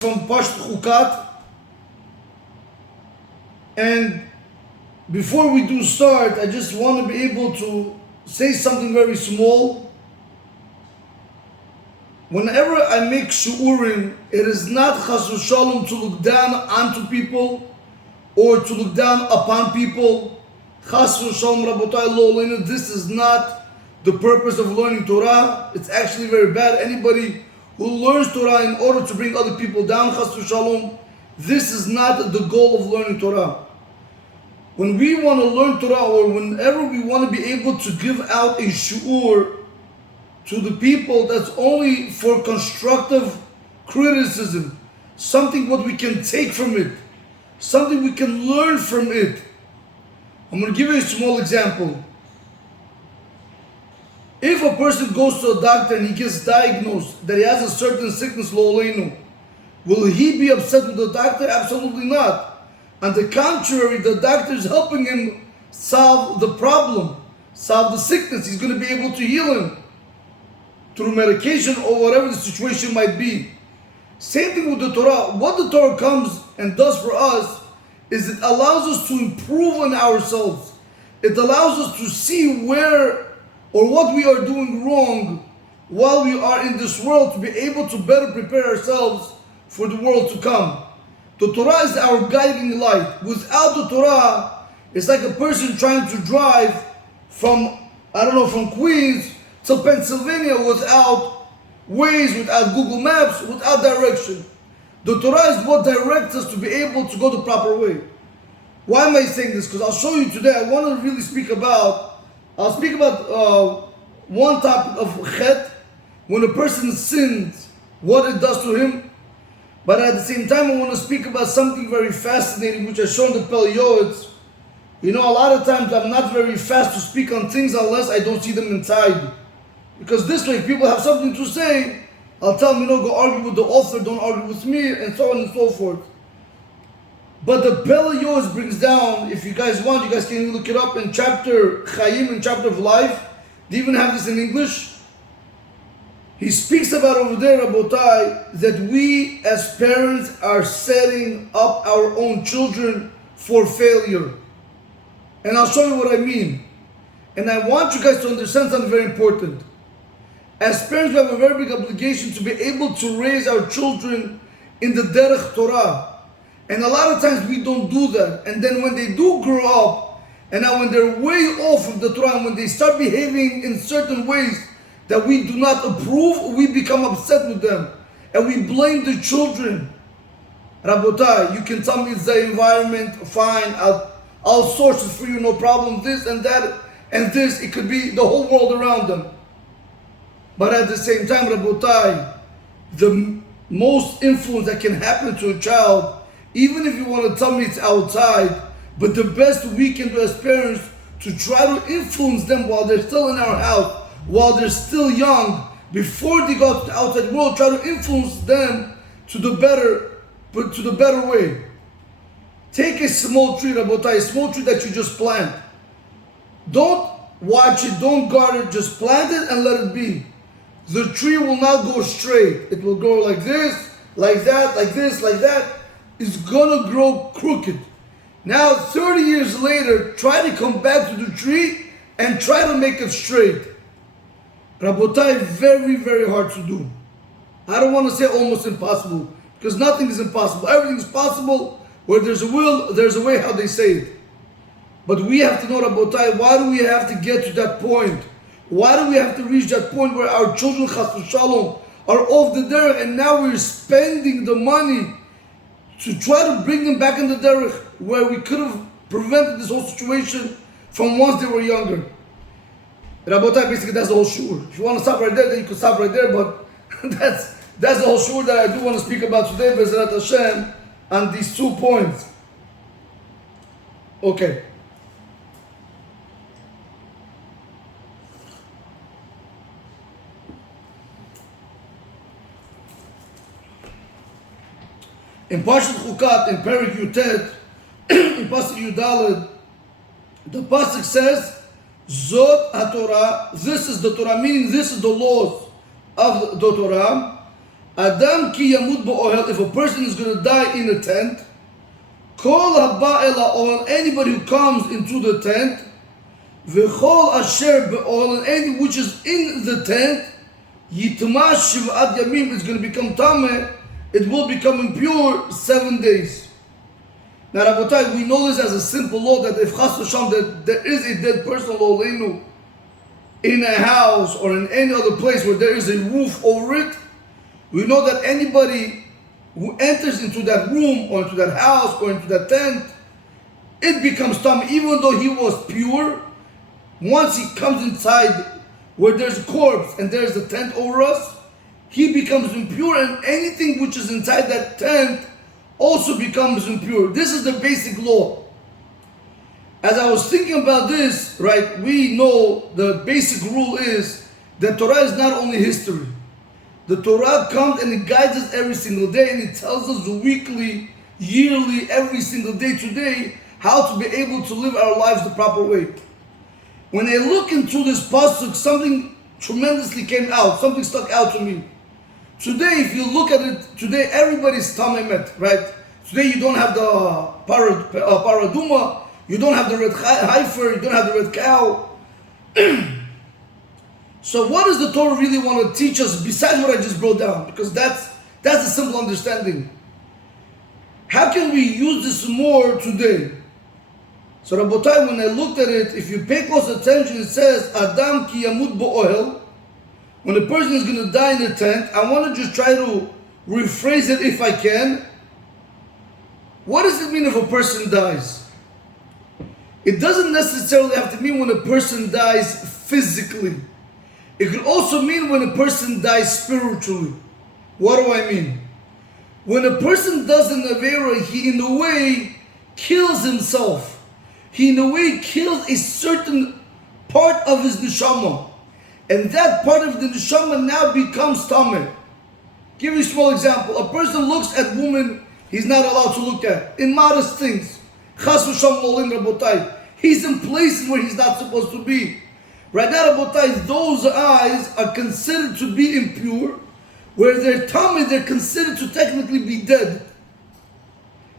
from Parashat Chukat, and before we do start, I just want to be able to say something very small. Whenever I make shu'urim, it is not chas v'shalom to look down onto people or to look down upon people. Chas v'shalom rabotai lo aleinu. This is not the purpose of learning Torah. It's actually very bad. Anybody who learns Torah in order to bring other people down, chas v'shalom, this is not the goal of learning Torah. When we want to learn Torah, or whenever we want to be able to give out a shu'ur to the people, that's only for constructive criticism, something what we can take from it, something we can learn from it. I'm going to give you a small example. If a person goes to a doctor and he gets diagnosed that he has a certain sickness, lo aleinu, will he be upset with the doctor? Absolutely not. On the contrary, the doctor is helping him solve the problem, solve the sickness. He's going to be able to heal him through medication or whatever the situation might be. Same thing with the Torah. What the Torah comes and does for us is it allows us to improve on ourselves. It allows us to see where or what we are doing wrong while we are in this world, to be able to better prepare ourselves for the world to come. The Torah is our guiding light. Without the Torah, it's like a person trying to drive from Queens to Pennsylvania without Waze, without Google Maps, without direction. The Torah is what directs us to be able to go the proper way. Why am I saying this? Because I'll show you today. I want to really speak about one topic of chet, when a person sins, what it does to him. But at the same time, I want to speak about something very fascinating, which I show in the Peliyot. You know, a lot of times I'm not very fast to speak on things unless I don't see them inside. Because this way, if people have something to say, I'll tell them, go argue with the author, don't argue with me, and so on and so forth. But the Peliyot brings down, if you guys want, you guys can look it up in chapter Chaim, in chapter of life. They even have this in English. He speaks about over there, Rabotai, that we as parents are setting up our own children for failure. And I'll show you what I mean. And I want you guys to understand something very important. As parents, we have a very big obligation to be able to raise our children in the derech Torah. And a lot of times we don't do that. And then when they do grow up, and now when they're way off of the Torah, and when they start behaving in certain ways that we do not approve, we become upset with them. And we blame the children. Rabotai, you can tell me it's the environment, fine, I'll source it for you, no problem, this and that, and this, it could be the whole world around them. But at the same time, Rabotai, the most influence that can happen to a child, even if you want to tell me it's outside, but the best we can do as parents to try to influence them while they're still in our house, while they're still young, before they go to the outside world, try to influence them to the better way. Take a small tree, Rabotai, a small tree that you just plant. Don't watch it, don't guard it, just plant it and let it be. The tree will not go straight. It will grow like this, like that, like this, like that. It's gonna grow crooked. Now, 30 years later, try to come back to the tree and try to make it straight. Rabotai, very, very hard to do. I don't want to say almost impossible, because nothing is impossible. Everything is possible. Where there's a will, there's a way, how they say it. But we have to know, Rabotai, why do we have to get to that point? Why do we have to reach that point where our children, chas v'shalom, are off the derech, and now we're spending the money to try to bring them back in the derech, where we could have prevented this whole situation from once they were younger? Rabotai, basically that's the whole shur. If you want to stop right there, then you can stop right there, but that's the whole shur that I do want to speak about today, B'ezrat Hashem, on these 2 points. Okay. In Parashat Chukat, in Perik Yutet, in Pasuk Yudaled, the Pasuk says, Zot HaTorah, this is the Torah, meaning this is the laws of the Torah, Adam ki yamut ba'ohel, if a person is going to die in a tent, kol haba el ha'ohel, anybody who comes into the tent, v'chol asher ba'ohel, and any which is in the tent, yitmash shiv'at yamim, is going to become tameh, it will become impure 7 days. Now, Rabotai, we know this as a simple law that if chas v'sham that there is a dead person lo'oleinu in a house or in any other place where there is a roof over it, we know that anybody who enters into that room or into that house or into that tent, it becomes tummy, even though he was pure. Once he comes inside where there's a corpse and there's a tent over us, he becomes impure, and anything which is inside that tent also becomes impure. This is the basic law. As I was thinking about this, right, we know the basic rule is that Torah is not only history. The Torah comes and it guides us every single day, and it tells us weekly, yearly, every single day today how to be able to live our lives the proper way. When I look into this pasuk, something tremendously came out, something stuck out to me. Today, if you look at it, today everybody's tamemet, right? Today you don't have the paraduma, you don't have the red heifer, you don't have the red cow. So what does the Torah really want to teach us besides what I just brought down? Because that's a simple understanding. How can we use this more today? So Rabotai, when I looked at it, if you pay close attention, it says, Adam ki yamut bo'ohel. When a person is going to die in a tent, I want to just try to rephrase it if I can. What does it mean if a person dies? It doesn't necessarily have to mean when a person dies physically. It could also mean when a person dies spiritually. What do I mean? When a person does an avera, he in a way kills himself. He in a way kills a certain part of his neshama. And that part of the neshama now becomes tameh. Give you a small example. A person looks at women he's not allowed to look at. Immodest things. Chas v'sham l'olim rabotai. He's in places where he's not supposed to be. Right now, rabotai, those eyes are considered to be impure, where they're tameh, they're considered to technically be dead.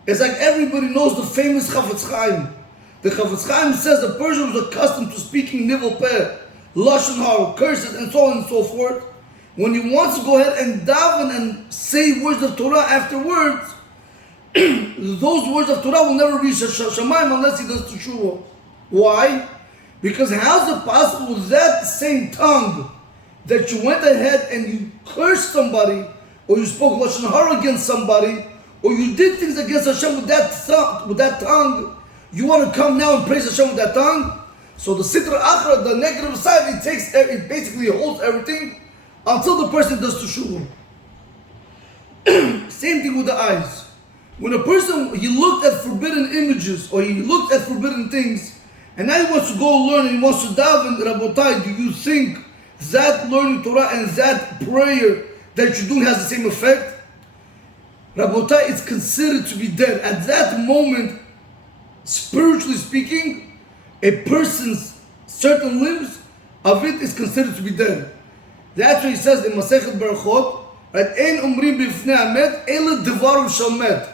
It's like everybody knows the famous Rav Chaim. The Rav Chaim says a person was accustomed to speaking nivel peh, lashon hara, curses, and so on and so forth. When he wants to go ahead and daven and say words of Torah afterwards, those words of Torah will never reach Shamayim unless he does teshuvah. Why? Because how's it possible with that same tongue that you went ahead and you cursed somebody, or you spoke lashon hara against somebody, or you did things against Hashem with that tongue, you want to come now and praise Hashem with that tongue? So the sitra achra, the negative side, it basically holds everything until the person does teshuvah. Same thing with the eyes. When a person, he looked at forbidden images, or he looked at forbidden things, and now he wants to go learn and he wants to daven, Rabotai, do you think that learning Torah and that prayer that you're doing has the same effect? Rabotai, it's considered to be dead. At that moment, spiritually speaking, a person's certain limbs of it is considered to be dead. That's what he says in Masechet Berachot, right? Ein umrim bifnei hamet, ele devarim shel met.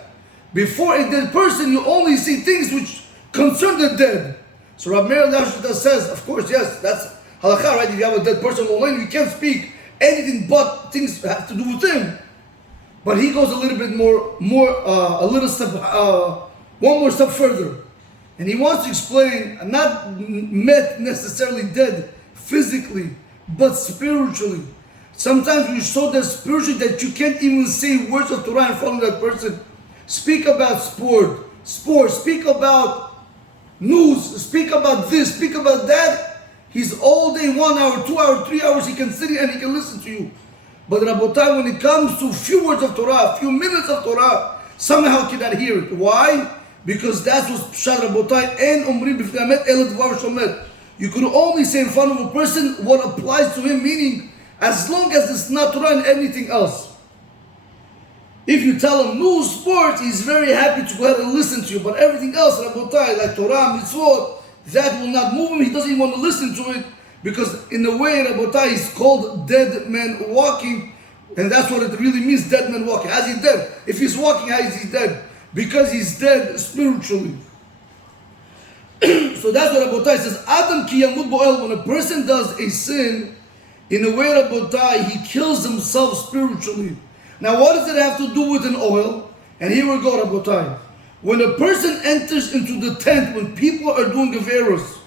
Before a dead person, you only see things which concern the dead. So Rav Meir Lashita says, of course, yes, that's halakha, right? If you have a dead person online, you can't speak anything but things that have to do with him. But he goes a little bit one more step further. And he wants to explain, not met necessarily dead physically, but spiritually. Sometimes you're so dead spiritually that you can't even say words of Torah in front of that person. Speak about sport, speak about news, speak about this, speak about that. He's all day, 1 hour, 2 hours, 3 hours, he can sit here and he can listen to you. But Rabotai, when it comes to few words of Torah, a few minutes of Torah, somehow he cannot hear it. Why? Because that's what Pshat Rabotai, En Umri B'fnei Hamet Ele Dvar Shomet. You could only say in front of a person what applies to him, meaning as long as it's not Torah and anything else. If you tell him news, sports, he's very happy to go ahead and listen to you. But everything else, Rabotai, like Torah, Mitzvot, that will not move him. He doesn't even want to listen to it. Because in a way, Rabotai is called dead man walking. And that's what it really means, dead man walking. How's he dead? If he's walking, how is he dead? Because he's dead spiritually. So that's what Rabotai says. Adam ki yamut bo'el. When a person does a sin, in a way, Rabotai, he kills himself spiritually. Now, what does it have to do with an oil? And here we go, Rabotai. When a person enters into the tent, when people are doing Averos,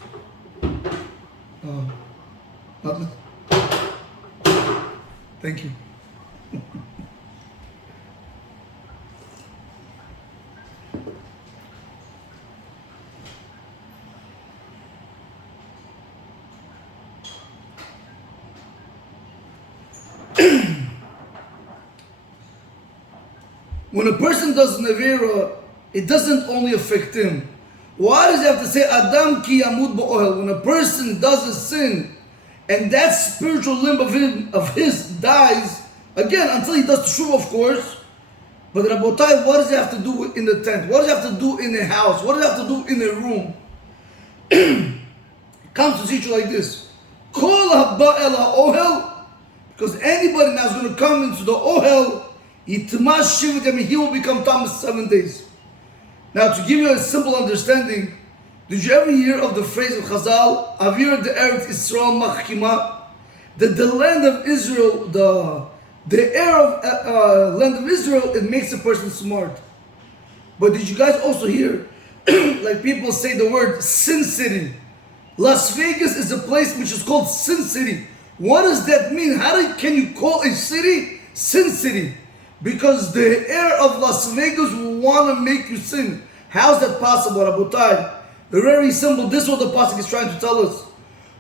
thank you. When a person does Nevera, it doesn't only affect him. Why does he have to say Adam ki yamut bo'ohel? When a person does a sin, and that spiritual limb of his dies, again, until he does tshuva, of course. But Rabotai, what does he have to do in the tent? What does he have to do in a house? What does he have to do in a room? It comes to teach you like this. Kol haba el ha'ohel, because anybody now is going to come into the ohel, yitmash shivit yamim, he will become Thomas 7 days. Now, to give you a simple understanding, did you ever hear of the phrase of Chazal, Avir de Eretz Yisrael Machkima? That the land of Israel, the air of land of Israel, it makes a person smart. But did you guys also hear, like people say the word Sin City? Las Vegas is a place which is called Sin City. What does that mean? Can you call a city Sin City? Because the air of Las Vegas will want to make you sin. How's that possible, Rabotai? Very simple. This is what the pasuk is trying to tell us.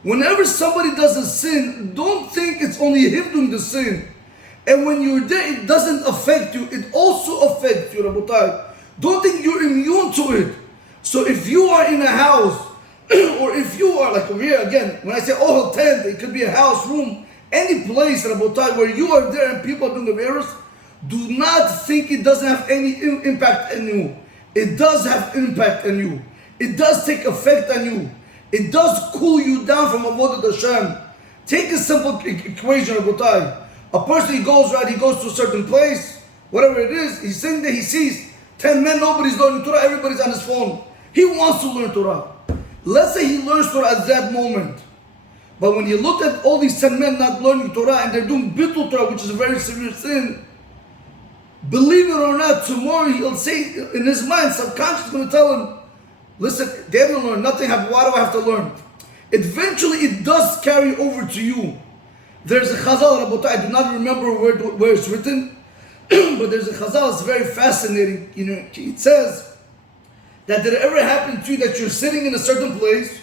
Whenever somebody does a sin, don't think it's only him doing the sin. And when you're there, it doesn't affect you. It also affects you, Rabotai. Don't think you're immune to it. So if you are in a house, or if you are like over here, again, when I say ohel tent, it could be a house, room, any place, Rabotai, where you are there and people are doing the virus, do not think it doesn't have any impact on you. It does have impact on you. It does take effect on you. It does cool you down from Avodat Hashem. Take a simple equation, Rabotai. A person, he goes to a certain place, whatever it is, he's sitting there, he sees 10 men, nobody's learning Torah, everybody's on his phone. He wants to learn Torah. Let's say he learns Torah at that moment. But when you look at all these 10 men not learning Torah and they're doing Bittul Torah, which is a very severe sin, believe it or not, tomorrow he'll say in his mind, subconscious is going to tell him, listen, they haven't learned nothing, why do I have to learn? Eventually it does carry over to you. There's a Chazal, Rabotai, I do not remember where it's written, but there's a Chazal, it's very fascinating. You know, it says that did it ever happen to you that you're sitting in a certain place,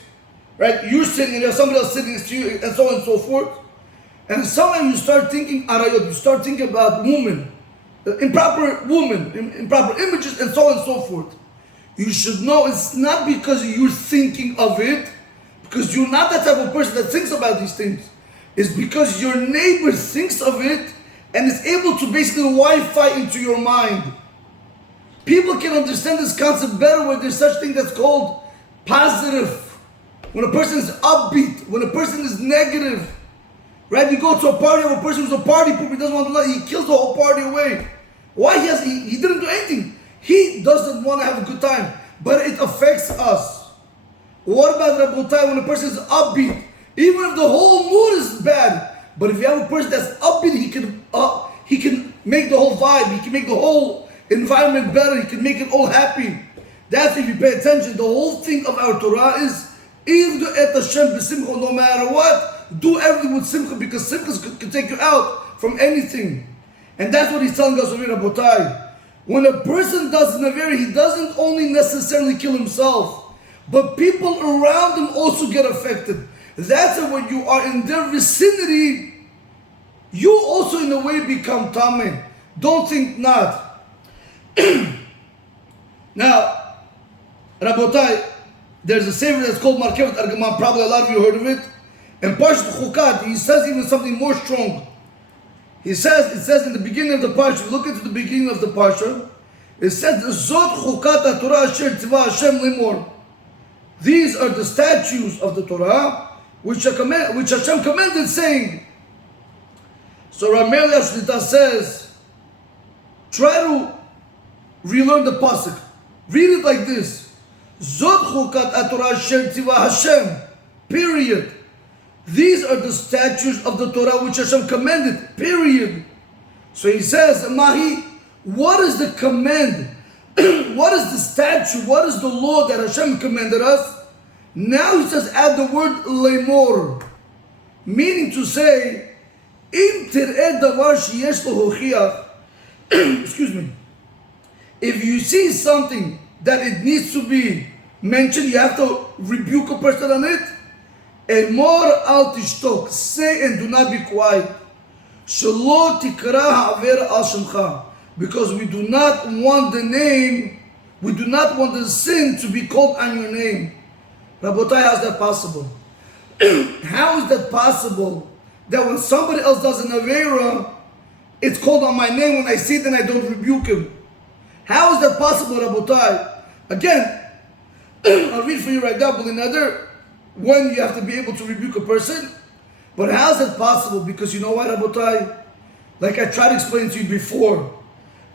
right? You're sitting and there's somebody else sitting next to you, and so on and so forth. And somehow you start thinking arayot, you start thinking about women, improper images, and so on and so forth. You should know it's not because you're thinking of it, because you're not that type of person that thinks about these things. It's because your neighbor thinks of it and is able to basically Wi-Fi into your mind. People can understand this concept better when there's such thing that's called positive. When a person is upbeat, when a person is negative. Right? You go to a party of a person who's a party pooper, he doesn't want to let, he kills the whole party away. Why? He didn't do anything. He doesn't want to have a good time. But it affects us. What about Rabotai when a person is upbeat? Even if the whole mood is bad. But if you have a person that's upbeat, he can make the whole vibe, he can make the whole environment better, he can make it all happy. That's if you pay attention. The whole thing of our Torah is no matter what, do everything with simcha, because simcha can take you out from anything. And that's what he's telling us over here, Rabotai. When a person does Naveri, he doesn't only necessarily kill himself, but people around him also get affected. That's when you are in their vicinity, you also in a way become Tameh. Don't think not. Now, Rabotai, there's a sefer that's called Markevet Argaman, probably a lot of you heard of it. And Parashat Chukat, he says even something more strong. It says in the beginning of the Parsha, look into the beginning of the Parsha, it says, Zot Chukat HaTorah Asher Tzva Hashem Limor. These are the statutes of the Torah, which Hashem commanded, saying. So Ramel Yashlita says, try to relearn the pasuk. Read it like this: Zot chukat atorah asher tzivah Hashem. Period. These are the statutes of the Torah which Hashem commanded. Period. So he says, Mahi, what is the command? What is the statute? What is the law that Hashem commanded us? Now he says, add the word lemor, meaning to say, im tir'eh davar sheyesh lo hochiach. Excuse me. If you see something that it needs to be mentioned, you have to rebuke a person on it. Emor al tishtok, say and do not be quiet. Shelo tikra ha'aver al shemcha, because we do not want the name, we do not want the sin to be called on your name. Rabotai, how is that possible? How is that possible that when somebody else does an avera, it's called on my name? When I see it and I don't rebuke him? How is that possible, Rabotai? Again, I'll read for you right now, but another, when you have to be able to rebuke a person. But how is that possible? Because you know what, Rabotai? Like I tried to explain to you before,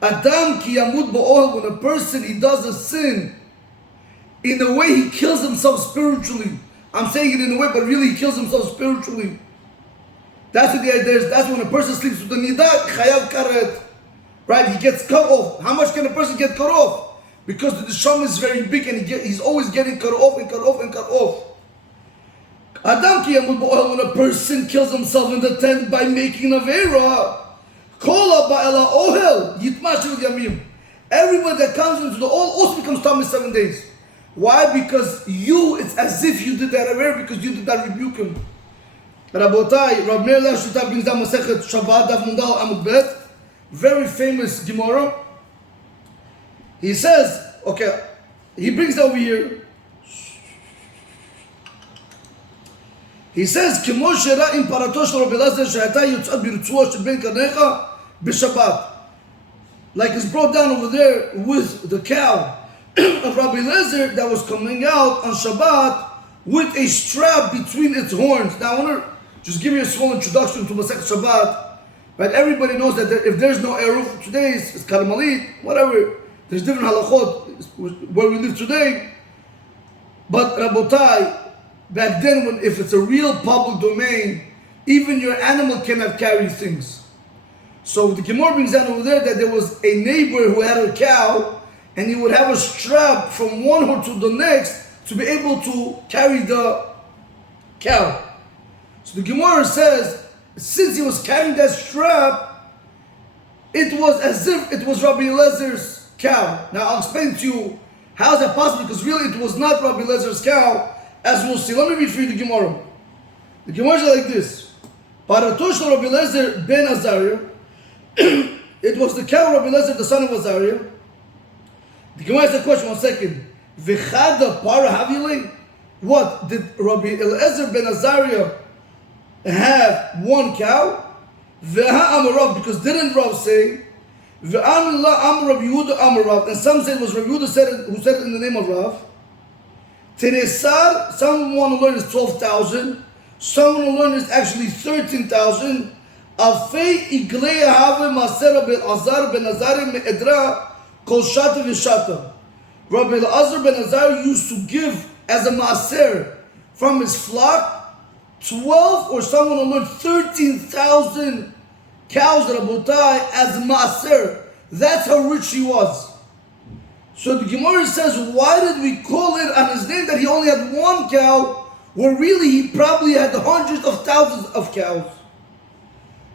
Adam ki yamud ba'ohel, when a person, he does a sin, in a way he kills himself spiritually. I'm saying it in a way, but really he kills himself spiritually. That's what the idea is. That's when a person sleeps with the nidah, chayav karet. Right? He gets cut off. How much can a person get cut off? Because the neshama is very big and he's always getting cut off and cut off and cut off. Adam ki yamud ba'ohel, when a person kills himself in the tent by making an avera, kola ba'ela ohel, yitmashu yamim. Everybody that comes into the oil also becomes tummy 7 days. Why? Because it's as if you did that avera, because you did not rebuke him. Rabotai, Rav Meir Lashuta brings down Masechet Shabbat Daf Mundal Amud Bet, very famous Gemara. He says, okay, he brings over here. He says, "Kemo shera im parato shel Rabbi Elazar shehayta yotzat birtzuo shel ben karnecha b'Shabbat." Like it's brought down over there with the cow of Rabbi Elazar that was coming out on Shabbat with a strap between its horns. Now I want to just give you a small introduction to Masechet Shabbat. Right? Everybody knows that if there's no eruv, today it's Karmalit, whatever. There's different halachot where we live today. But Rabotai, back then, if it's a real public domain, even your animal cannot carry things. So the Gemara brings down over there that there was a neighbor who had a cow, and he would have a strap from one horn to the next to be able to carry the cow. So the Gemara says, since he was carrying that strap, it was as if it was Rabbi Elazar's cow. Now I'll explain to you how is that possible, because really it was not Rabbi Elazar's cow, as we'll see. Let me read for you the Gemara. The Gemara is like this: Paratosh Rabbi Elazar ben Azariah. It was the cow of Rabbi Elazar, the son of Azariah. The Gemara has a question, 1 second. V'chada para havile? What? Did Rabbi Elazar ben Azariah have one cow? V'ha amarav, because didn't Rav say? V'am la am Rabbi Yehuda amarav, and some say it was Rabbi Yehuda who said it in the name of Rav. Teresar, some want to learn is 12,000. Some want to learn is actually 13,000. Alfei iglei have masera ben Azar ben Azar me'edra kol shata v'shata. Rabbi Elazar ben Azar used to give as a maser from his flock 12, or someone will learn 13,000 cows, Rabotai, as a maser. That's how rich he was. So the Gemara says, why did we call it on his name that he only had one cow, where really he probably had hundreds of thousands of cows?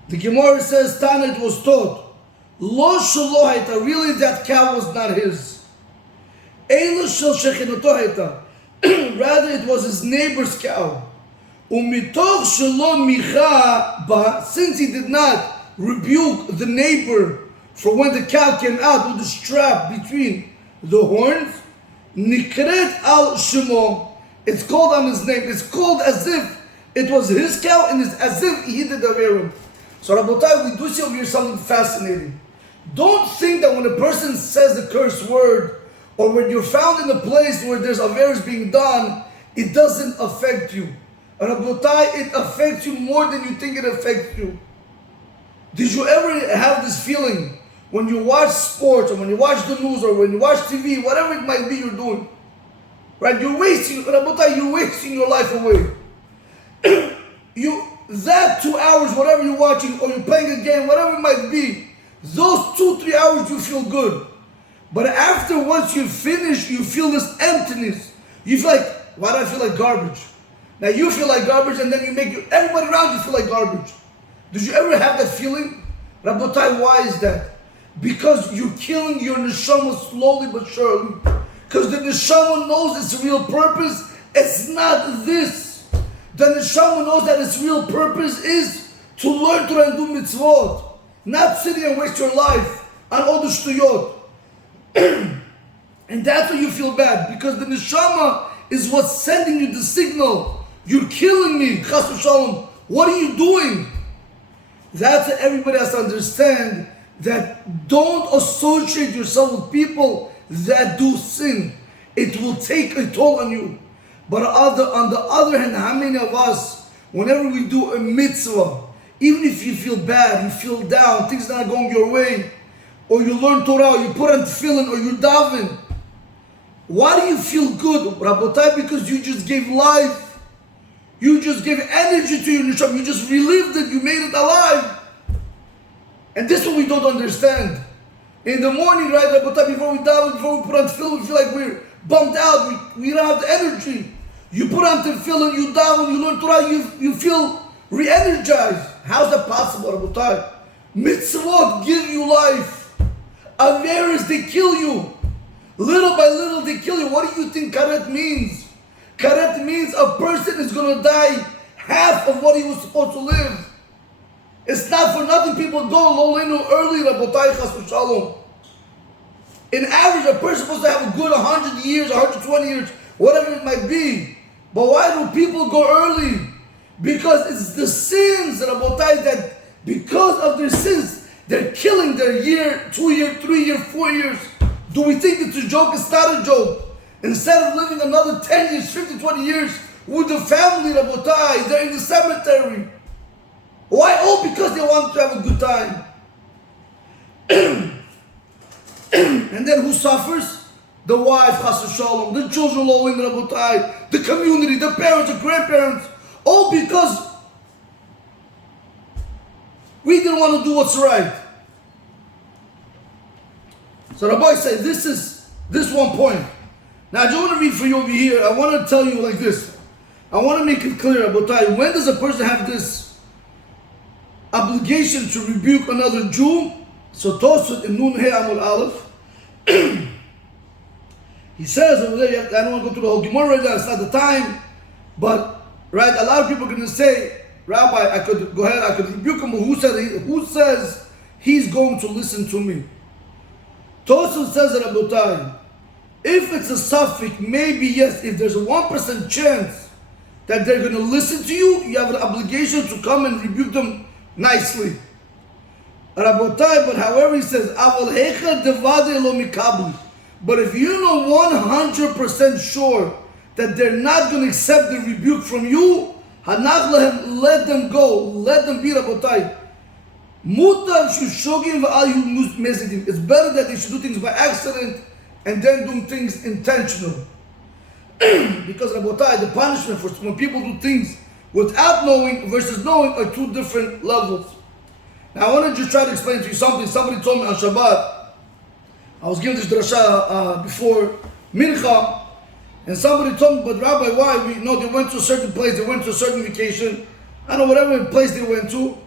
The Gemara says, Tana, it was taught, Lo shelo hayta, really that cow was not his. Eila shel shechinoto hayta, rather it was his neighbor's cow. Umitoch shelo micha ba, since he did not rebuke the neighbor for when the cow came out with the strap between the horns, nikret al shemo, it's called on his name. It's called as if it was his cow, and it's as if he did the averim. So Rabotai, we do see over here something fascinating. Don't think that when a person says the curse word, or when you're found in a place where there's averis being done, it doesn't affect you. Rabotai, it affects you more than you think it affects you. Did you ever have this feeling when you watch sports or when you watch the news or when you watch TV, whatever it might be you're doing, right? You're wasting your life away. That 2 hours, whatever you're watching, or you're playing a game, whatever it might be, those 2-3 hours you feel good. But after once you finish, you feel this emptiness. You feel like, why do I feel like garbage? Now you feel like garbage, and then you make everybody around you feel like garbage. Did you ever have that feeling? Rabotai, why is that? Because you're killing your neshama slowly but surely. Because the neshama knows its real purpose. It's not this. The neshama knows that its real purpose is to learn Torah and do mitzvot. Not sitting and waste your life on all the shtuyot. And that's why you feel bad. Because the neshama is what's sending you the signal. You're killing me. Chas v'shalom. What are you doing? That's what everybody has to understand. That don't associate yourself with people that do sin. It will take a toll on you. But on the other hand, how many of us, whenever we do a mitzvah, even if you feel bad, you feel down, things are not going your way, or you learn Torah, or you put on tefillin, or you daven, why do you feel good? Rabotai, because you just gave life. You just gave energy to your neshama. You just relived it. You made it alive. And this is what we don't understand. In the morning, right, Rabotai, before we daven, before we put on tefillin, we feel like we're bummed out. We don't have the energy. You put on tefillin, you daven, you learn Torah, you feel re-energized. How's that possible, Rabotai? Mitzvot give you life. Averis, they kill you. Little by little, they kill you. What do you think karet means? Karet means a person is going to die half of what he was supposed to live. It's not for nothing people go lolenu early, Rabotai, chas v'shalom. In average, a person is supposed to have a good 100 years, 120 years, whatever it might be. But why do people go early? Because it's the sins, Rabotai, that because of their sins, they're killing their year, 2 year, 3 year, 4 years. Do we think it's a joke? It's not a joke. Instead of living another 10 years, 15, 20 years with the family, Rabotai, they're in the cemetery. Why? Oh, because they want to have a good time. And then who suffers? The wife, chas v'shalom, the children, lo in Rabotai, the community, the parents, the grandparents, all because we didn't want to do what's right. So Rabbi said, this one point. Now I just want to read for you over here. I want to tell you like this. I want to make it clear, Rabotai, when does a person have this obligation to rebuke another Jew? So Tosfot in Nun He Amul Aleph, he says over there, I don't want to go through the whole Gemara right now, it's not the time, but right, a lot of people are going to say, Rabbi, I could go ahead, I could rebuke him, but who says he's going to listen to me? Tosfot says that, Rabotai, if it's a suffix, maybe yes, if there's a 1% chance that they're going to listen to you, you have an obligation to come and rebuke them nicely. Rabotai, but however he says, but if you know 100% sure that they're not going to accept the rebuke from you, let them go, let them be, Rabotai. It's better that they should do things by accident and then do things intentional. Because, Rabotai, the punishment for when people do things without knowing versus knowing are two different levels. Now I want to just try to explain to you something. Somebody told me on Shabbat, I was giving this drasha before Mincha, and somebody told me, but Rabbi, why? They went to a certain place, they went to a certain vacation, I don't know, whatever place they went to,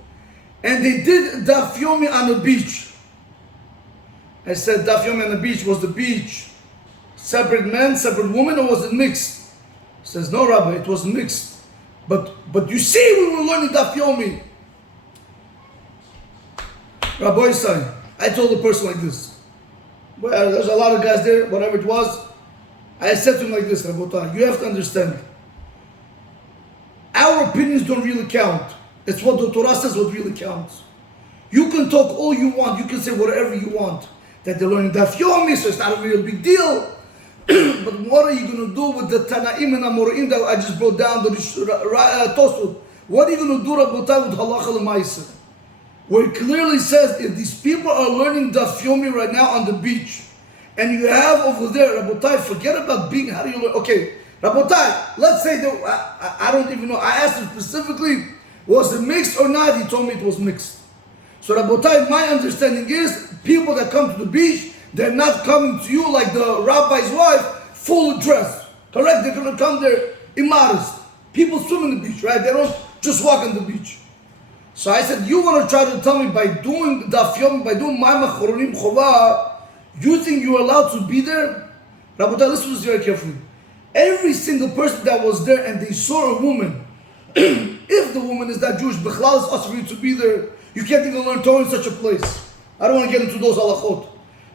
and they did Daf Yomi on the beach. I said, Daf Yomi on the beach, was the beach separate men, separate women, or was it mixed? He says, no, Rabbi, it was mixed. But you see, we were learning Daf Yomi. Rabbi Sai, I told the person like this. Well, there's a lot of guys there, whatever it was. I said to him like this, Rabotai, you have to understand. Our opinions don't really count. It's what the Torah says what really counts. You can talk all you want. You can say whatever you want. That they're learning Daf Yomi, so it's not a real big deal. But what are you going to do with the Tanaim and Amoraim that I just brought down the Tosfot? What are you going to do, Rabotai, with Halacha L'maisa? where it clearly says if these people are learning Daf Yomi right now on the beach, and you have over there, Rabotai, forget about being, how do you learn? Okay, Rabotai, let's say that, I don't even know, I asked him specifically, was it mixed or not? He told me it was mixed. So Rabotai, my understanding is, people that come to the beach, they're not coming to you like the rabbi's wife, full dress. Correct? They're going to come there immodest. People swim in the beach, right? They don't just walk on the beach. So I said, you want to try to tell me by doing Daf Yomi, by doing Ma'am Achronim Chova, you think you're allowed to be there? Rabotai, listen to this very carefully. Every single person that was there and they saw a woman, if the woman is not Jewish, Bichlal is also for you to be there. You can't even learn Torah in such a place. I don't want to get into those halachot.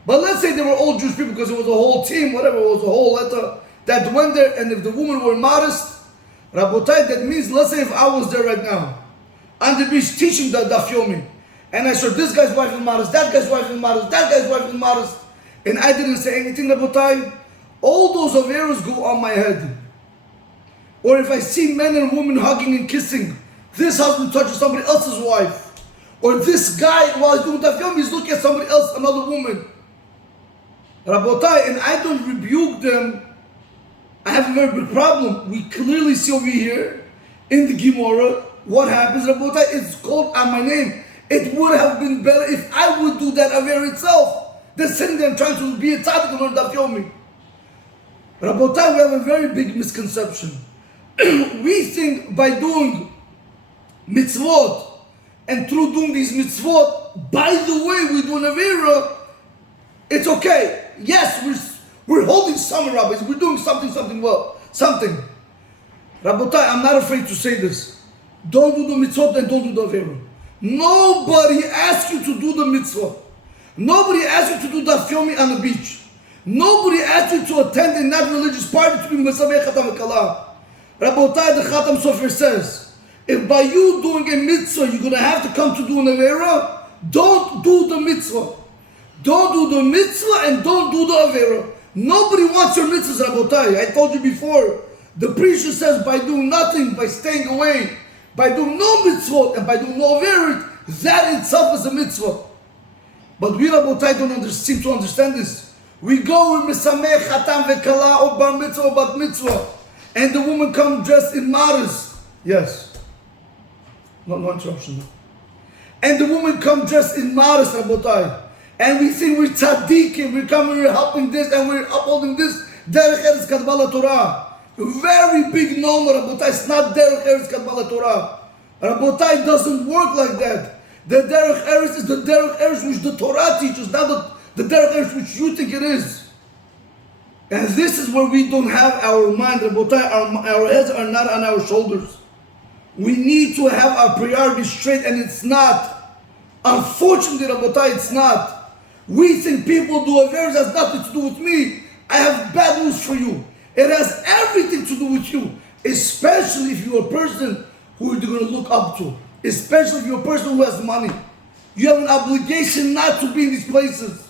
But let's say they were all Jewish people because it was a whole team, whatever, it was a whole letter that went there, and if the women were modest, Rabotai, that means, let's say if I was there right now, on the beach teaching the Daf Yomi, and I saw this guy's wife is modest, that guy's wife is modest, that guy's wife is modest, and I didn't say anything, Rabotai, all those averos go on my head. Or if I see men and women hugging and kissing, this husband touches somebody else's wife, or this guy, while he's doing Daf Yomi, he's looking at somebody else, another woman. Rabotai, and I don't rebuke them, I have a very big problem. We clearly see over here, in the Gemara, what happens, Rabotai, it's called on my name. It would have been better if I would do that aver itself, than sitting there and trying to be a tzaddik and learn Daf Yomi. Rabotai, we have a very big misconception. We think by doing mitzvot, and through doing these mitzvot, by the way we do an avera, it's okay. Yes, we're holding some rabbis, we're doing something well, something. Rabotai, I'm not afraid to say this. Don't do the mitzvot and don't do the avera. Nobody asks you to do the mitzvah. Nobody asks you to do Daf Yomi on the beach. Nobody asks you to attend a not-religious party to be Mesameh Chatam V'Kala. Rabotai, the Chatam Sofer says, if by you doing a mitzvah you're going to have to come to do an avera, don't do the mitzvah. Don't do the mitzvah and don't do the avera. Nobody wants your mitzvahs, Rabotai. I told you before, the preacher says by doing nothing, by staying away, by doing no mitzvot and by doing no avera, that itself is a mitzvah. But we, Rabotai, don't seem to understand this. We go with Mesameh Chatam V'Kala or Bar Mitzvah or Bat Mitzvah, and the woman comes dressed in modest. Yes. No interruption. And the woman comes dressed in modest, Rabotai. And we think we're tzaddikim, we're coming, we're helping this, and we're upholding this. Derech Eretz Kadbala Torah. Very big no, Rabotai. It's not Derech Eretz Kadbala Torah. Rabotai doesn't work like that. The Derech Eretz is the Derech Eretz which the Torah teaches, not the Derech Eretz which you think it is. And this is where we don't have our mind, Rabotai. Our heads are not on our shoulders. We need to have our priorities straight, and it's not. Unfortunately, Rabotai, it's not. We think people do averas, has nothing to do with me. I have bad news for you. It has everything to do with you, especially if you're a person who you're going to look up to, especially if you're a person who has money. You have an obligation not to be in these places.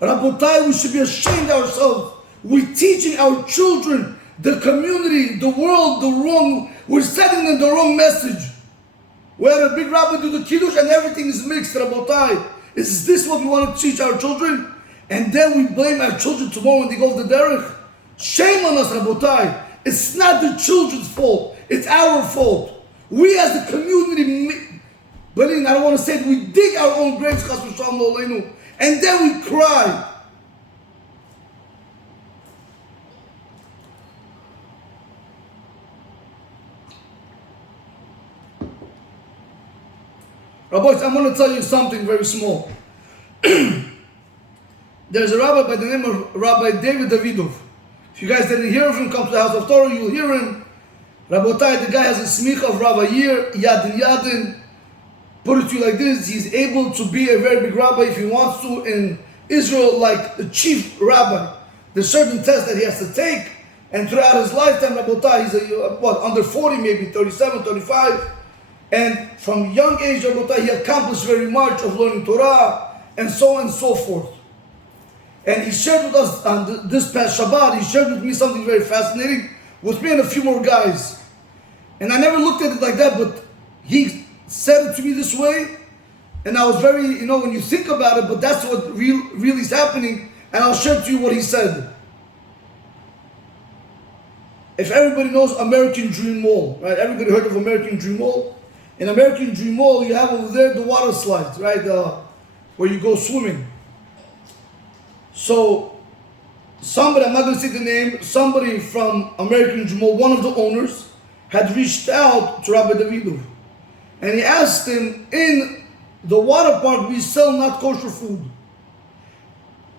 Rabotai, we should be ashamed of ourselves. We're teaching our children, the community, the world, the wrong. We're sending them the wrong message. We had a big rabbi do the kiddush and everything is mixed, Rabotai. Is this what we want to teach our children? And then we blame our children tomorrow when they go to the derech? Shame on us, Rabotai. It's not the children's fault. It's our fault. We as a community, I don't want to say it, we dig our own graves, chas v'shalom lo aleinu, and then we cry. Rabbis, I'm going to tell you something very small. There's a rabbi by the name of Rabbi David Davidov. If you guys didn't hear of him, come to the house of Torah, you'll hear him. Rabotai, the guy has a smicha of Rabbi Yir, Yadin Yadin. Put it to you like this, he's able to be a very big rabbi if he wants to in Israel, like the chief rabbi. There's certain tests that he has to take, and throughout his lifetime, Rabotai, he's under 40, maybe 37, 35. And from young age, Rabotai, he accomplished very much of learning Torah, and so on and so forth. And he shared with us on this past Shabbat, he shared with me something very fascinating, with me and a few more guys. And I never looked at it like that, but he said it to me this way. And I was very, when you think about it, but that's what really is happening. And I'll share to you what he said. If everybody knows American Dream Mall, right? Everybody heard of American Dream Mall? In American Dream Mall, you have over there the water slides, right? Where you go swimming. So, somebody, I'm not going to say the name, somebody from American Dream Mall, one of the owners, had reached out to Rabbi Davidov. And he asked him, in the water park, we sell not kosher food.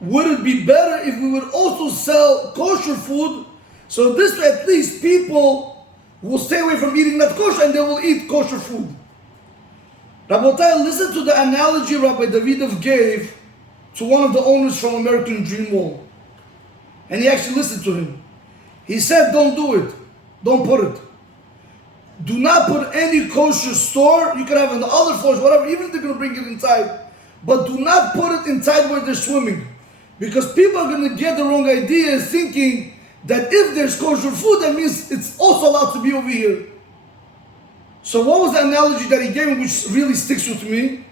Would it be better if we would also sell kosher food? So this way, at least people will stay away from eating not kosher and they will eat kosher food. Rabotai, listen to the analogy Rabbi Davidov gave to one of the owners from American Dream Mall. And he actually listened to him. He said, don't do it. Don't put it. Do not put any kosher store. You can have on the other floors, whatever, even if they're going to bring it inside. But do not put it inside where they're swimming. Because people are going to get the wrong idea thinking that if there's kosher food, that means it's also allowed to be over here. So what was the analogy that he gave me, which really sticks with me?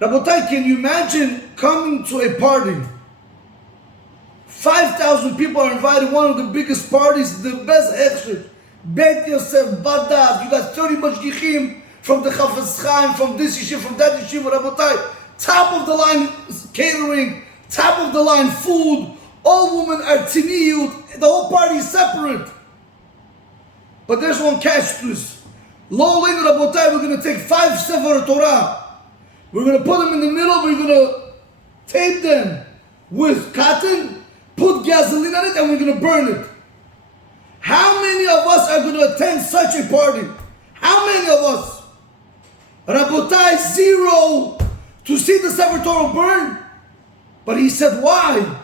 Rabotai, can you imagine coming to a party? 5,000 people are invited, one of the biggest parties, the best hechsher. Bet Yosef, Badav, you got 30 mashgichim from the Chafetz Chaim, from this yeshiva, from that yeshiva, Rabotai. Top of the line catering, top of the line food, all women are tzimiyut, the whole party is separate. But there's one catch to this. Lo Leinu Rabotai, we're going to take 5 Sefer Torah. We're going to put them in the middle, we're going to tape them with cotton, put gasoline on it, and we're going to burn it. How many of us are going to attend such a party? How many of us? Rabotai, 0 to see the Sefer Torah burn. But he said, why?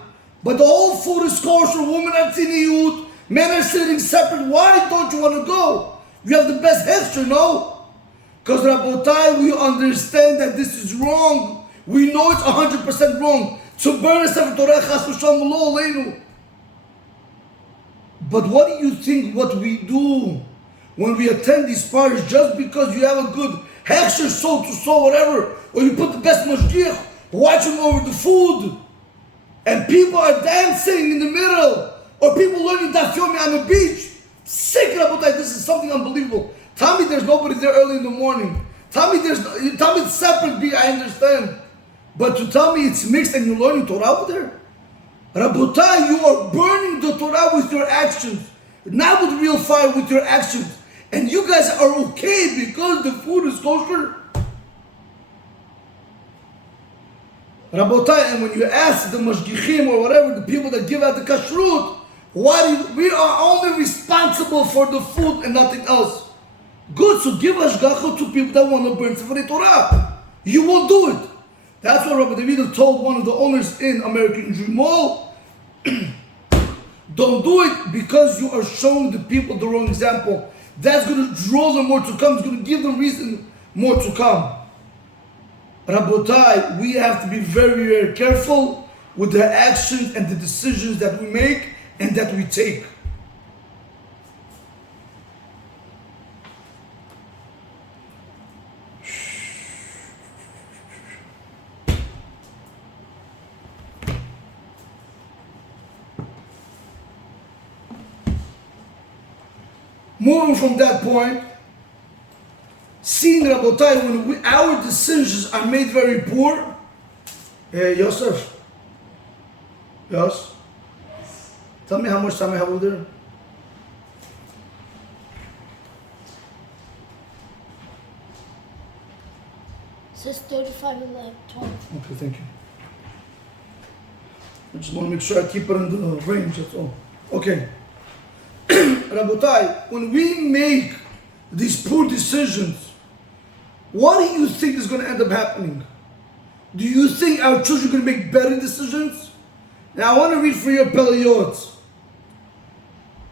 But the whole food is kosher, women are tziniut, men are sitting separate. Why don't you want to go? You have the best hechsher, no? Because Rabotai, we understand that this is wrong. We know it's 100% wrong. To burn a Sefer Torah, chas v'shalom, lo aleinu. But what do you think what we do when we attend these parties just because you have a good hechsher, soul to soul, whatever, or you put the best mashgiach watching over the food, and people are dancing in the middle, or people learning daf yomi on the beach? Sick, Rabotai, this is something unbelievable. Tell me there's nobody there early in the morning. Tell me it's separate, I understand. But to tell me it's mixed and you're learning Torah over there? Rabotai, you are burning the Torah with your actions, not with real fire, with your actions. And you guys are okay because the food is kosher? Rabotai, and when you ask the mashgichim or whatever, the people that give out the kashrut, we are only responsible for the food and nothing else. Good, so give hashgacha to people that want to burn Sefer Torah. You will do it. That's what Rabbi Davidov told one of the owners in American Dream Mall. Don't do it because you are showing the people the wrong example. That's going to draw them more to come. It's going to give them reason more to come. Rabotai, we have to be very, very careful with the actions and the decisions that we make and that we take. Moving from that point, seeing Rabotai, when our decisions are made very poor. Hey, Yosef. Yes? Tell me how much time I have over there. It says 35 and 12. Okay, thank you. I just want to make sure I keep it in the range, that's all. Okay. Rabotai, when we make these poor decisions, what do you think is going to end up happening? Do you think our children are going to make better decisions? Now I want to read for you a Peliyot.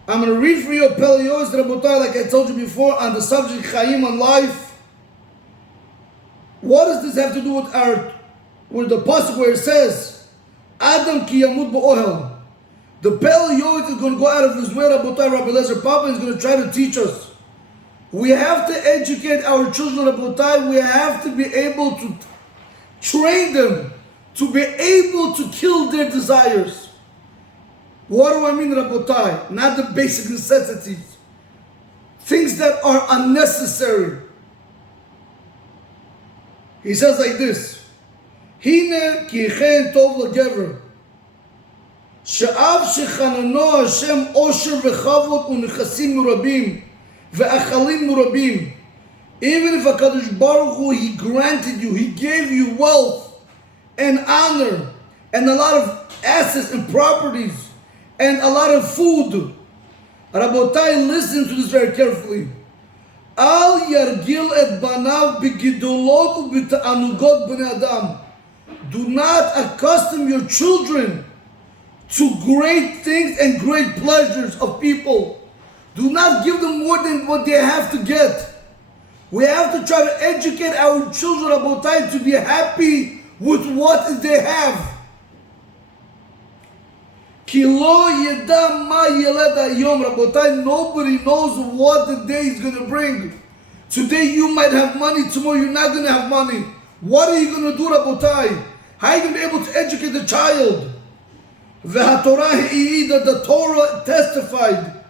I'm going to read for you a Peliyot, Rabotai, like I told you before, on the subject Chaim on life. What does this have to do with the pasuk where it says, Adam ki yamut ba'ohel? The Peliyot is going to go out of his way, Rabotai, Rabbi Lezer Papa is going to try to teach us. We have to educate our children, Rabotai. We have to be able to train them to be able to kill their desires. What do I mean, Rabotai? Not the basic necessities. Things that are unnecessary. He says like this, Hine ki chen tov legever, she'av shechanano Hashem osher v'chavot u'nechasim murabim ve'achalim murabim. Even if HaKadosh Baruch Hu, He granted you, He gave you wealth and honor and a lot of assets and properties and a lot of food. Rabotai, listen to this very carefully. Al yargil et banav b'gidolot u'b'ta'anugot b'nei adam. Do not accustom your children to great things and great pleasures of people. Do not give them more than what they have to get. We have to try to educate our children, Rabotai, to be happy with what they have. Ki lo yeda ma yeled hayom, Rabotai, nobody knows what the day is going to bring. Today you might have money, tomorrow you're not going to have money. What are you going to do, Rabotai? How are you going to be able to educate the child? V'hatorah he'ida, the Torah testified.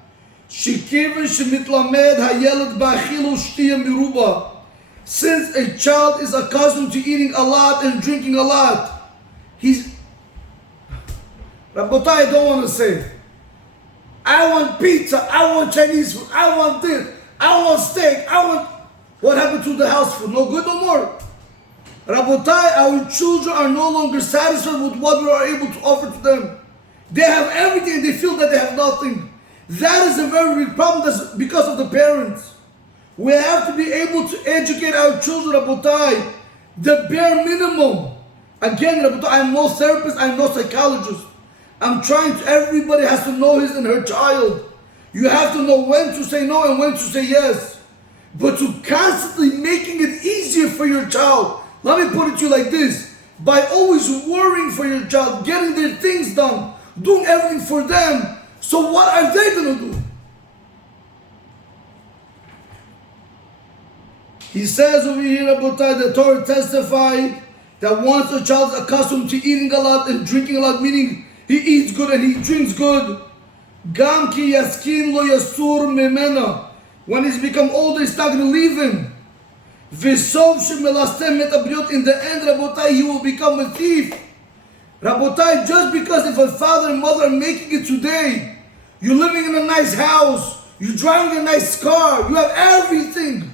Shekiven shemitlamed hayeled ba'achilu shtiya miruba. Since a child is accustomed to eating a lot and drinking a lot, Rabotai, I don't want to say, I want pizza, I want Chinese food, I want this, I want steak, what happened to the house food? No good no more. Rabotai, our children are no longer satisfied with what we are able to offer to them. They have everything and they feel that they have nothing. That is a very big problem. That's because of the parents. We have to be able to educate our children, Rabotai, the bare minimum. Again, Rabotai, I'm no therapist, I'm no psychologist. I'm trying to, everybody has to know his and her child. You have to know when to say no and when to say yes. But to constantly making it easier for your child. Let me put it to you like this. By always worrying for your child, getting their things done, doing everything for them, so what are they going to do? He says over here, Rabotai, the Torah testified that once a child is accustomed to eating a lot and drinking a lot, meaning he eats good and he drinks good, Gam ki yaskin lo yasur memena. When he's become older, he's not going to leave him. V'sov shemelastem et abriot. In the end, Rabotai, he will become a thief. Rabotai, just because if a father and mother are making it today, you're living in a nice house, you're driving a nice car, you have everything.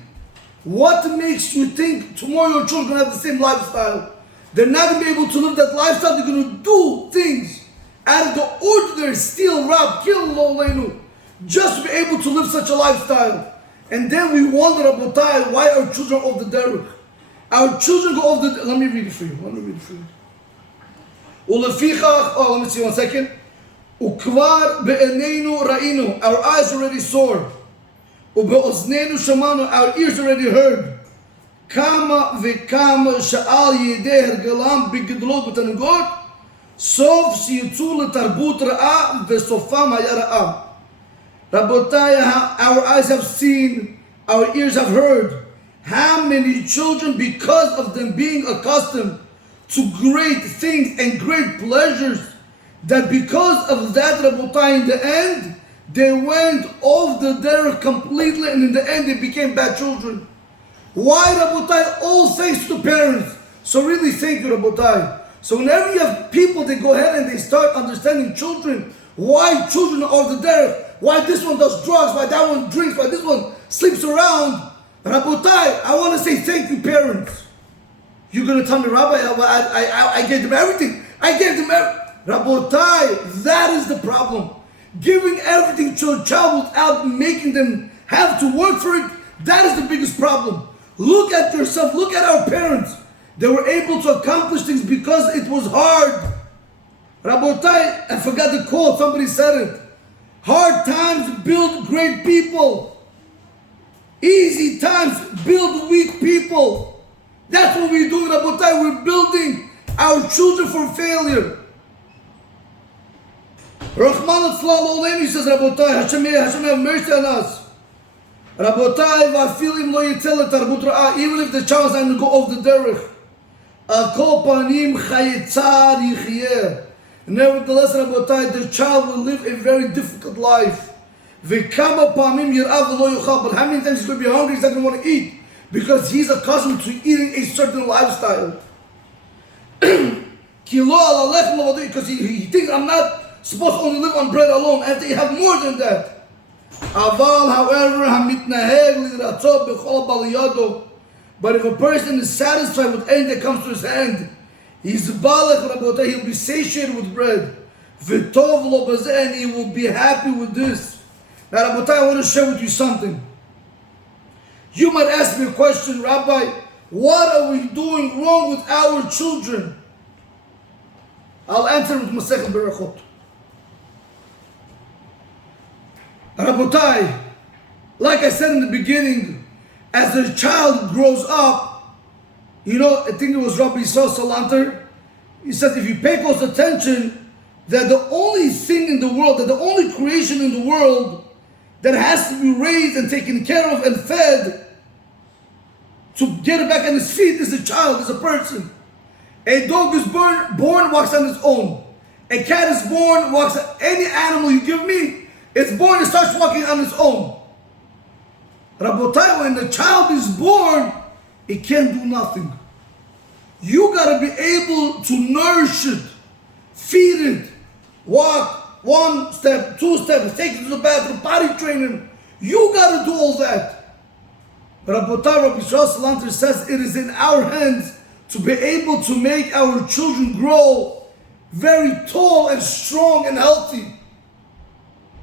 What makes you think tomorrow your children have the same lifestyle? They're not going to be able to live that lifestyle. They're going to do things out of the ordinary, steal, rob, kill, lo, just to be able to live such a lifestyle. And then we wonder, Rabotai, why our children off the derech? Our children go off the... Let me read it for you. Let me see 1 second. Ukvar be'eneinu ra'inu. Our eyes already saw. Ube'oznenu shamanu. Our ears already heard. Kama ve'kama sha'al yedeh hergelam b'gidlot b'tanugot. Sof shiyutzu letarbut ra'a ve'sofam haya ra'a. Rabotai, our eyes have seen, our ears have heard. How many children, because of them being accustomed to great things and great pleasures, that because of that, Rabotai, in the end, they went off the derech completely, and in the end, they became bad children. Why, Rabotai? All thanks to the parents. So really, thank you, Rabotai. So whenever you have people, they go ahead and they start understanding children, why children are off the derech, why this one does drugs, why that one drinks, why this one sleeps around. Rabotai, I want to say thank you, parents. You're going to tell me, Rabbi, I gave them everything. I gave them everything. Rabotai, that is the problem. Giving everything to a child without making them have to work for it, that is the biggest problem. Look at yourself, look at our parents. They were able to accomplish things because it was hard. Rabotai, I forgot the quote, somebody said it. Hard times build great people. Easy times build weak people. That's what we're doing, Rabotai. We're building our children for failure. Rahman al-Flam, says, Rabotai, Hashem have mercy on us. Rabotai vafilim lo yitel tarbut ra'ah. Even if the child is not going to go off the derech. Al kol panim chayitzar yichyeh. Nevertheless, Rabotai, the child will live a very difficult life. V'kama pamim yirav lo yuchal. But how many times he's going to be hungry, he's not going to want to eat? Because he's accustomed to eating a certain lifestyle. Because he thinks I'm not supposed to only live on bread alone. I have to have more than that. Aval, however, but if a person is satisfied with anything that comes to his hand, he's balach, he'll be satiated with bread. And he will be happy with this. Now, Rabotai, I want to share with you something. You might ask me a question, Rabbi, what are we doing wrong with our children? I'll answer with Masechet Berachot. Rabotai, like I said in the beginning, as a child grows up, I think it was Rabbi Yisrael Salanter, he says if you pay close attention, that the only thing in the world, that the only creation in the world that has to be raised and taken care of and fed to get it back on his feet is a child, is a person. A dog is born, walks on its own. A cat is born, walks on any animal you give me, it's born and starts walking on its own. Rabotai, when the child is born, it can't do nothing. You gotta be able to nourish it, feed it, walk 1 step, 2 steps, take it to the bathroom, potty train him. You gotta do all that. Rabotai, Rabbi Yisrael Salanter says it is in our hands to be able to make our children grow very tall and strong and healthy.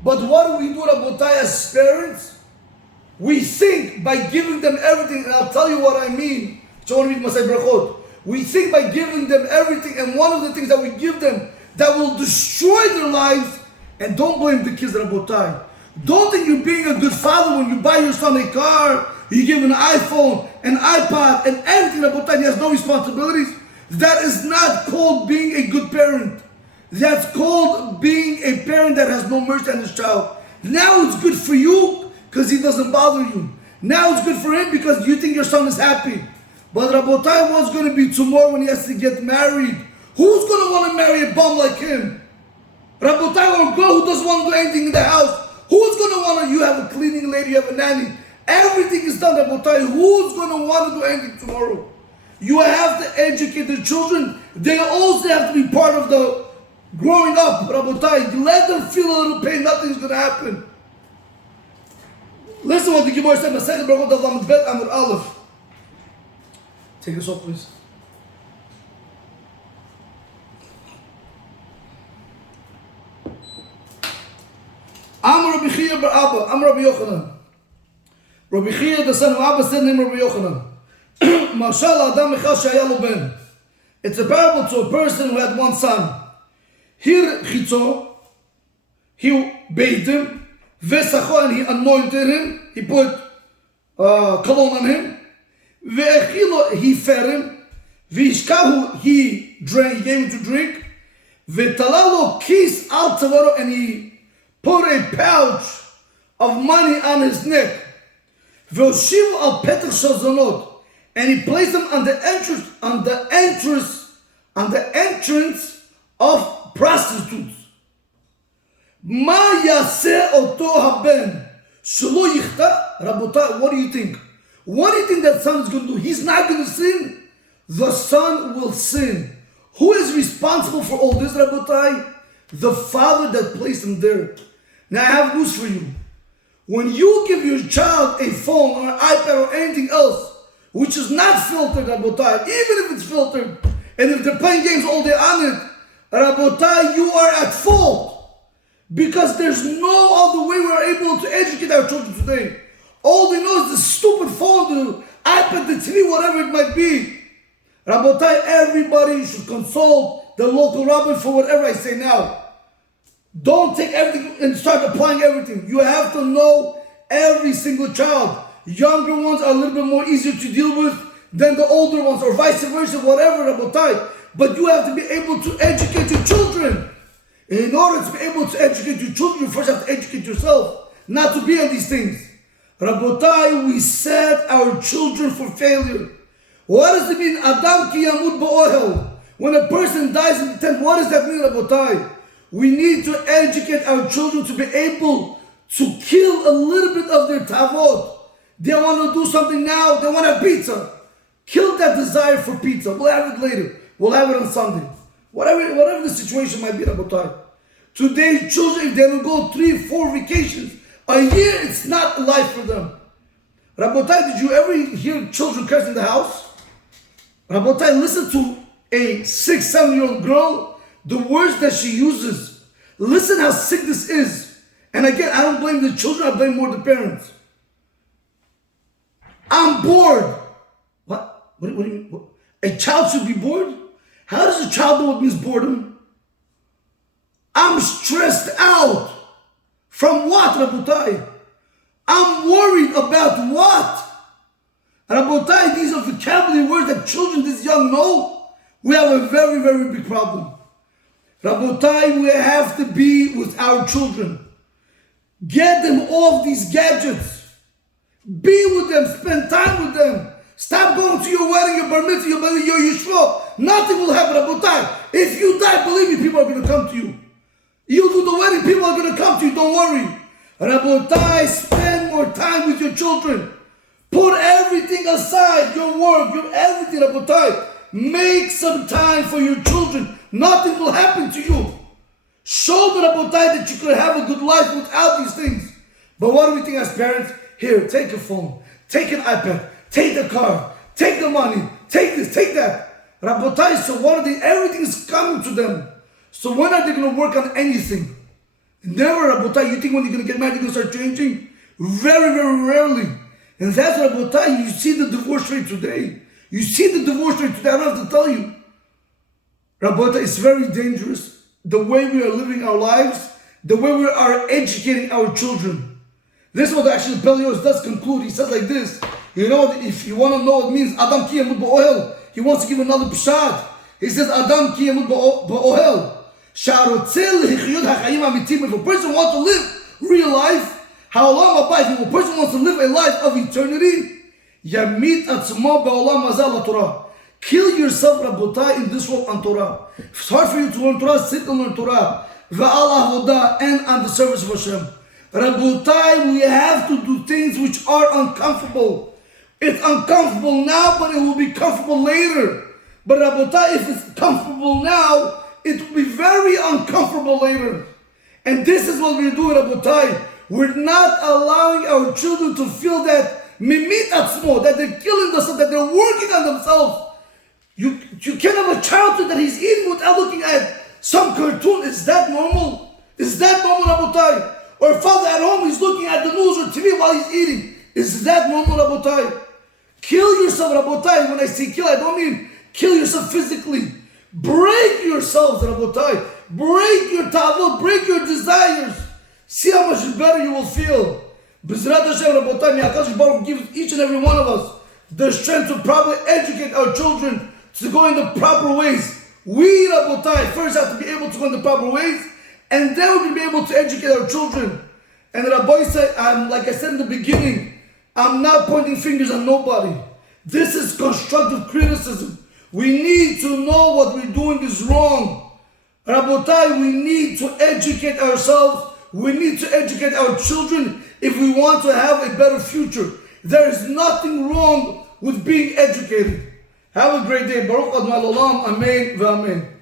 But what do we do, Rabotai, as parents? We think by giving them everything, and I'll tell you what I mean. We think by giving them everything, and one of the things that we give them that will destroy their lives, and don't blame the kids, Rabotai. Don't think you're being a good father when you buy your son a car, you give him an iPhone, an iPad, and everything, Rabotai, he has no responsibilities. That is not called being a good parent. That's called being a parent that has no mercy on his child. Now it's good for you because he doesn't bother you. Now it's good for him because you think your son is happy. But Rabotai, what's going to be tomorrow when he has to get married? Who's going to want to marry a bum like him? Rabotai, or a girl who doesn't want to do anything in the house. Who's going to want to, you have a cleaning lady, you have a nanny. Everything is done, Rabotai. Who's going to want to do anything tomorrow? You have to educate the children. They also have to be part of the growing up, Rabotai. Let them feel a little pain. Nothing's going to happen. Listen what the Gemara said. Masechet Berachot Daf Lamed Bet Amud Aleph. Take us off, please. Amar Rabbi Chia bar Abba, Amar Rabbi Yochanan. Rabbi Chia, the son of Abba, said name Rabbi Yochanan. Mashal Adam Echad Shaya Lo Ben. It's a parable to a person who had one son. Hir Chitzo, he bathed him. Vesacho, and he anointed him. He put cologne on him. Ve'echilo, he fed him. Ve'ishkahu, he drank, he gave him to drink. Ve'talalo kis al tzavaro, and he put a pouch of money on his neck. Ve'oshiv al petach shazonot, and he placed them on the entrance of prostitutes. Ma yaseh oto haben shelo yichta. Rabotai, what do you think? What do you think that son is going to do? He's not going to sin. The son will sin. Who is responsible for all this, Rabotai? The father that placed him there. Now I have news for you. When you give your child a phone or an iPad or anything else, which is not filtered, Rabotai, even if it's filtered, and if they're playing games all day on it, Rabotai, you are at fault. Because there's no other way we're able to educate our children today. All they know is the stupid phone, the iPad, the TV, whatever it might be. Rabotai, everybody should consult the local rabbi for whatever I say now. Don't take everything and start applying everything. You have to know every single child. Younger ones are a little bit more easier to deal with than the older ones, or vice versa, whatever, Rabotai. But you have to be able to educate your children. In order to be able to educate your children, you first have to educate yourself, not to be on these things. Rabotai, we set our children for failure. What does it mean? Adam ki yamut ba'ohel. When a person dies in the tent, what does that mean, Rabotai? We need to educate our children to be able to kill a little bit of their tavot. They want to do something now, they want a pizza. Kill that desire for pizza. We'll have it later. We'll have it on Sunday. Whatever the situation might be, Rabotai. Today's children, if they don't go 3-4 vacations a year, it's not a life for them. Rabotai, did you ever hear children curse in the house? Rabotai, listen to a 6-7-year-old girl, the words that she uses. Listen how sick this is. And again, I don't blame the children, I blame more the parents. I'm bored. What? What do you mean? What? A child should be bored? How does a child know what means boredom? I'm stressed out. From what, Rabotai? I'm worried about what? Rabotai, these are vocabulary words that children this young know. We have a very, very big problem. Rabotai, we have to be with our children. Get them off these gadgets. Be with them, spend time with them. Stop going to your wedding, your bar mitzvah, your yeshua. Nothing will happen, Rabotai. If you die, believe me, people are going to come to you. You do the wedding, people are going to come to you, don't worry. Rabotai, spend more time with your children. Put everything aside, your work, your everything, Rabotai. Make some time for your children. Nothing will happen to you. Show them, Rabotai, that you could have a good life without these things. But what do we think as parents? Here, take a phone, take an iPad, take the car, take the money, take this, take that. Rabotai, so what are they? Everything is coming to them. So when are they going to work on anything? Never, Rabotai. You think when you're going to get married, you're going to start changing? Very, very rarely. And that's what, Rabotai, you see the divorce rate today. You see the divorce rate today. I don't have to tell you. Rabotai, it's very dangerous. The way we are living our lives, the way we are educating our children. This is what actually Pelios does conclude. He says like this. You know, if you want to know what it means, Adam ki yamut ba'ohel, he wants to give another pshat. He says, Adam ki yamut ba'ohel. If a person wants to live real life, how long about if a person wants to live a life of eternity? Yamit atzmo ba'olam hazeh Torah. Kill yourself, Rabotai, in this world on Torah. If it's hard for you to learn Torah, sit and learn Torah. Ve'al avodah, and on the service of Hashem. Rabotai, we have to do things which are uncomfortable. It's uncomfortable now, but it will be comfortable later. But Rabotai, if it's comfortable now, it will be very uncomfortable later. And this is what we're doing, Rabotai. We're not allowing our children to feel that mimit atzmo, that they're killing themselves, that they're working on themselves. You can't have a childhood that he's eating without looking at some cartoon. Is that normal? Is that normal, Rabotai? Or a father at home is looking at the news or TV while he's eating. Is that normal, Rabotai? Kill yourself, Rabotai. When I say kill, I don't mean kill yourself physically. Break yourselves, Rabotai. Break your tavot, break your desires. See how much better you will feel. B'ezrat Hashem, Rabotai, may HaKadosh Baruch give each and every one of us the strength to properly educate our children to go in the proper ways. We, Rabotai, first have to be able to go in the proper ways, and then we will be able to educate our children. And Rabbi said, like I said in the beginning, I'm not pointing fingers at nobody. This is constructive criticism. We need to know what we're doing is wrong. Rabotai, we need to educate ourselves. We need to educate our children if we want to have a better future. There is nothing wrong with being educated. Have a great day. Baruch Adonai Olam. Amen. V'amen.